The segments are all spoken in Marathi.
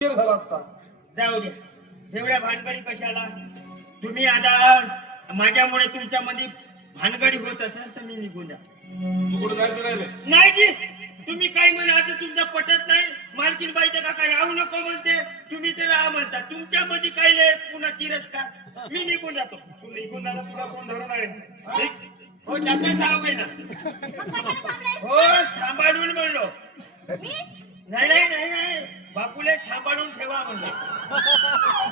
उशीर झाला आता. जाऊ द्या एवढ्या भानगडी कशाला? तुम्ही आता माझ्यामुळे तुमच्यामध्ये भानगडी होत असेल तर मी निघून जा. तू कुठे जायचं राहिले नाही जी. तुम्ही काय म्हणा आता तुमचं पटत नाही. मालकीन बाईचं काका राहू नको म्हणते. तुम्ही तर राहा म्हणता. तुमच्या मध्ये काय लय पुन्हा तिरस्कार. मी निघून जातो. तू निघून जाणार तुला कोण धरून आहे? निघ. हो जाऊ ना. हो सांभाळून म्हणलो. नाही नाही नाही नाही. बापूले सांभाळून ठेवा हो, जाऊ.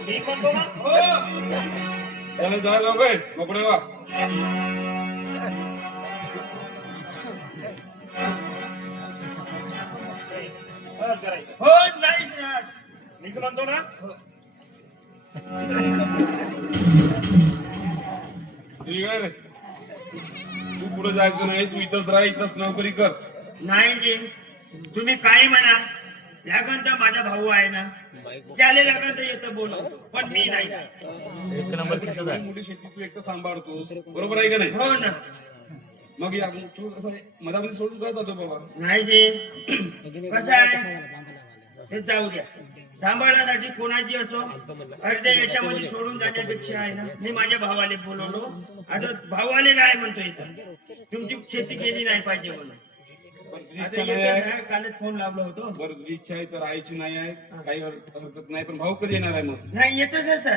मी म्हणतो ना हो त्याला जायला काय मोकळे वा हो नाही. निघ म्हणतो ना ठीक आहे रे तू कुठे जायचं नाही तू इथंच राह इथंच नोकरी कर. नाही जी. तुम्ही काही म्हणा. लागन तर माझा भाऊ आहे ना. त्याला लागन तर येतं बोलवतो पण मी नाही. एक नंबर किती आहे मोठी शेती तू एकटं सांभाळतोस. बरोबर आहे का नाही? हो ना. मग या तू मधामध्ये सोडून काय जातो बाबा? नाही जी. कसं आहे? हे जाऊ द्या. सांभाळण्यासाठी कोणाची असो? अर्ध्या याच्यामध्ये सोडून जाण्यापेक्षा आहे ना. मी माझ्या भावाले बोलवलो. आता भावाले नाही म्हणतो इथं. तुमची शेती केली नाही पाहिजे म्हणून. कालच फोन लावलो होतो. बरं तुझी इच्छा आहे तर आईची नाही आहे. काही हर- हरकत नाही पण भाऊ कधी येणार आहे मग? नाही येतच आहे सर.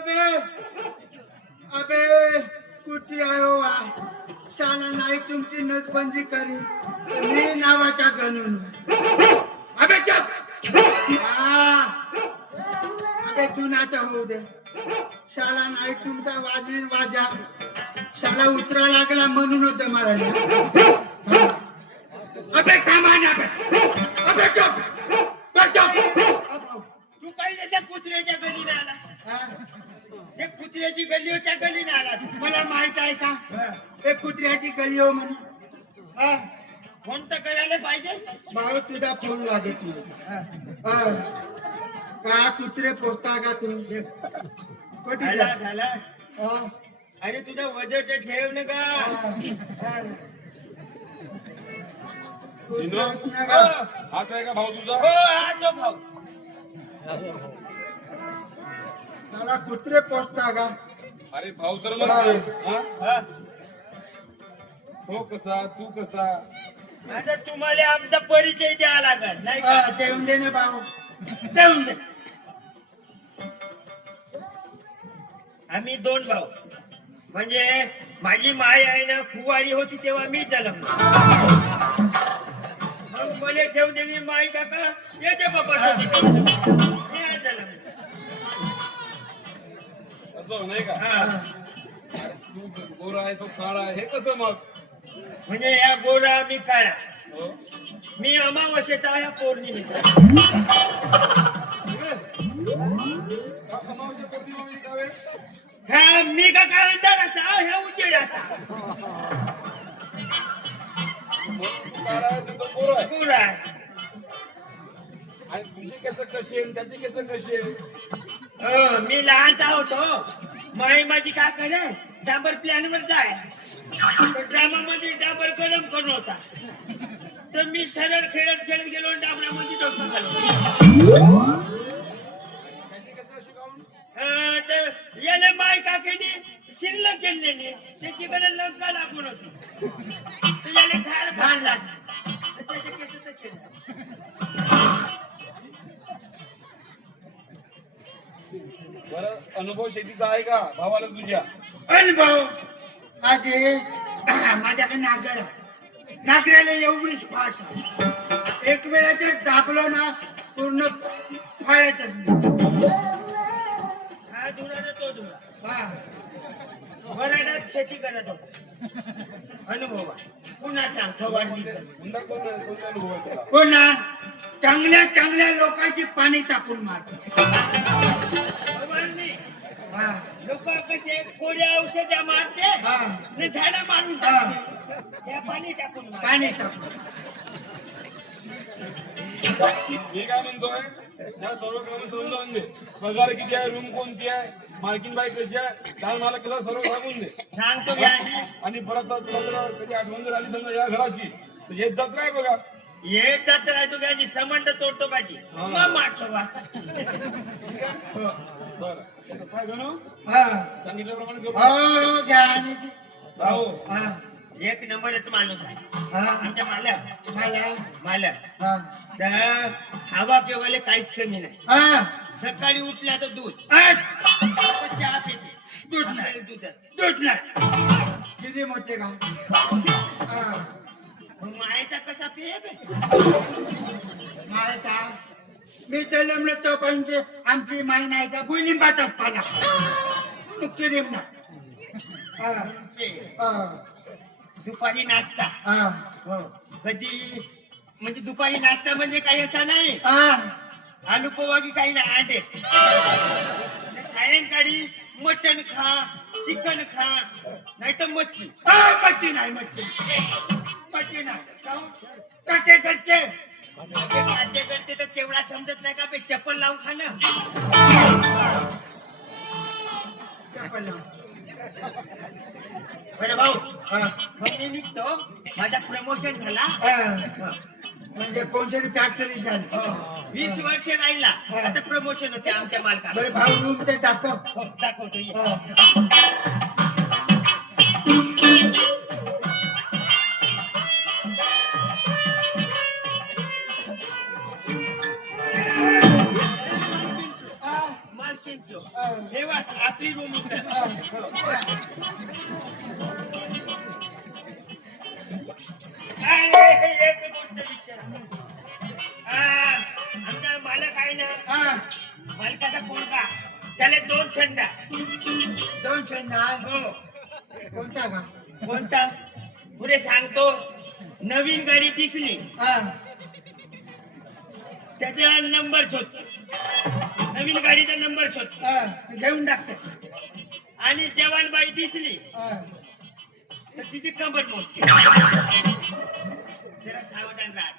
पडवा बे अबे कुत्री आयो वा शाला नाही तुमची नसबंदी करी. मी नावाच्या गणून. अबे चप! अबे तू नाता होऊ दे. शाला नाही तुमचा वाजवीन वाजा. शाला उतरा लागला म्हणूनच मला कुत्र्याची गल्ली हो, त्या गलीने आला. तू. मला माहीत आहे का? हा. एक कुत्र्याची गली हो म्हणून हा, फोन तर करायला पाहिजे. भाऊ तुझा फोन लागत नाही हा. का कुत्रे पोचता का तू कुठे झाला जा? झाला. हा, अरे तुझं वजन ते ठेव ना का हा. हो. का? हाच आहे का भाऊ हो, तुझा? हा जो भाऊ. मला कुत्रे पोचता का? अरे भाऊ तर म्हणतोस हा? हा. तो कसा तू कसा? आता तुम्हाला आमचा परिचय द्यावा लागत नाही का? हा, देऊन दे ना भाऊ. देऊन दे. आम्ही दोन भाऊ. म्हणजे माझी माय आहे ना कुवारी होती तेव्हा मी जन्मलो मग मला ठेव दिली माई काका याच्या बाबा. जन्मलो असं नाही का हा. तू गोरा आहे तो काळा आहे हे कसं मग म्हणजे या गोरा मी काळा हो? मी अमावस्येचा या पौर्णिमेचा का अमावस्या पौर्णिमा म्हणजे काय वेळ? हा मी का काय अंधाराचा ह्या उजेडाचा मग तू काळा आहेस आणि तो गोरा आहे गोरा. आणि तुझी केस कशी आहे आणि त्याची केस कशी आहे हो, मी लहानचा होतो. माई माझी काय करे डांबर प्लॅन वर जाय. ड्रामा मध्ये डांबर गरम करून होता. तर मी सरळ खेळत खेळत गेलो आणि डांबरामध्ये डोकं घालून. तर याला माय काकेने शिरलं केलेली. त्याच्याकडे लंका लागून होती. याला बरं अनुभव शेतीचा आहे का? भावाला तुझ्या? अनुभव? माझे माझ्याकडे नागर आहे. नागराला एवढीच फास आहे. एक वेळा जर दाबलो ना पूर्ण फळायचंच नाही हा धुरा तर तो धुरा. हा. वराडात शेती करत होता. अनुभव आहे. पुन्हा सांग फवारणी कर. हुंडा कोण कोणता अनुभव आहे त्याला पुन्हा चांगल्या चांगल्या लोकांची पाणी टाकून मारतो. हा लोक कसे कोड्या औषध्या मारते हा. आणि झाडं मारून टाकते. त्या पाणी टाकून. पाणी टाकून. मी काय म्हणतोय या सर्व कामं समजावून दे. पगार किती आहे रूम कोणती आहे मालकीन बाई कशी आहे काय मला कसं सर्व सांगून दे. सांगतो घ्या आणि परत तुला कधी आठवण जर आली समजा या घराची तर येत जात नाही बघा. ये जात राहतो घ्याची संबंध तोडतो हा. मारतो बा. बरं. काय गणू हा. सांगितल्याप्रमाणे. हो घ्या आणि ती. भाऊ. हा. एक नंबरच आहे. हा. आमच्या मालक. मला मालक. हा. तर खावा पिवाले काहीच कमी नाही. हा. सकाळी उठल्या तर दूध. चहा पिते. दूध नाही. दूध दूध नाही. किती मोठे का? हा. मायचा कसा पिये बे? नाही का मी जन्मलो तो म्हणजे आमची माई नाही का? बुलिंबाचाच पाला. किरीम ना दुपारी नाश्ता. हा. कधी? म्हणजे दुपारी नाश्ता म्हणजे काही असा नाही. आलू पोवा की काही नाही अंडे सायंकाळी मटण खा चिकन खा नाही तर मच्छी मच्छी नाही मच्छी मच्छी नाही. काहून? कटे कटे करते तर तेवढा समजत नाही का बे? चप्पल लावून खाणं बरं भाऊ हा. मग मी निघतो. माझा प्रमोशन झाला. हा. म्हणजे कोणतरी फॅक्टरी झाली वीस वर्ष राहिला. आता प्रमोशन होते आमच्या मालकाला. बरं भाऊ रूम ते दाखव. हो, दाखवतो. आमचा मालक आहे ना हा. मालकाचा पोरगा त्याला दोन छंदा दोन शेंगा हो कोणता का कोणता पुढे सांगतो नवीन गाडी दिसली हा त्याचा नंबर शोधतो नवीन गाडीचा नंबर शोधतो घेऊन टाकते आणि जवान बाई दिसली. तर तिची कंबर मोजते. जरा सावधान राहत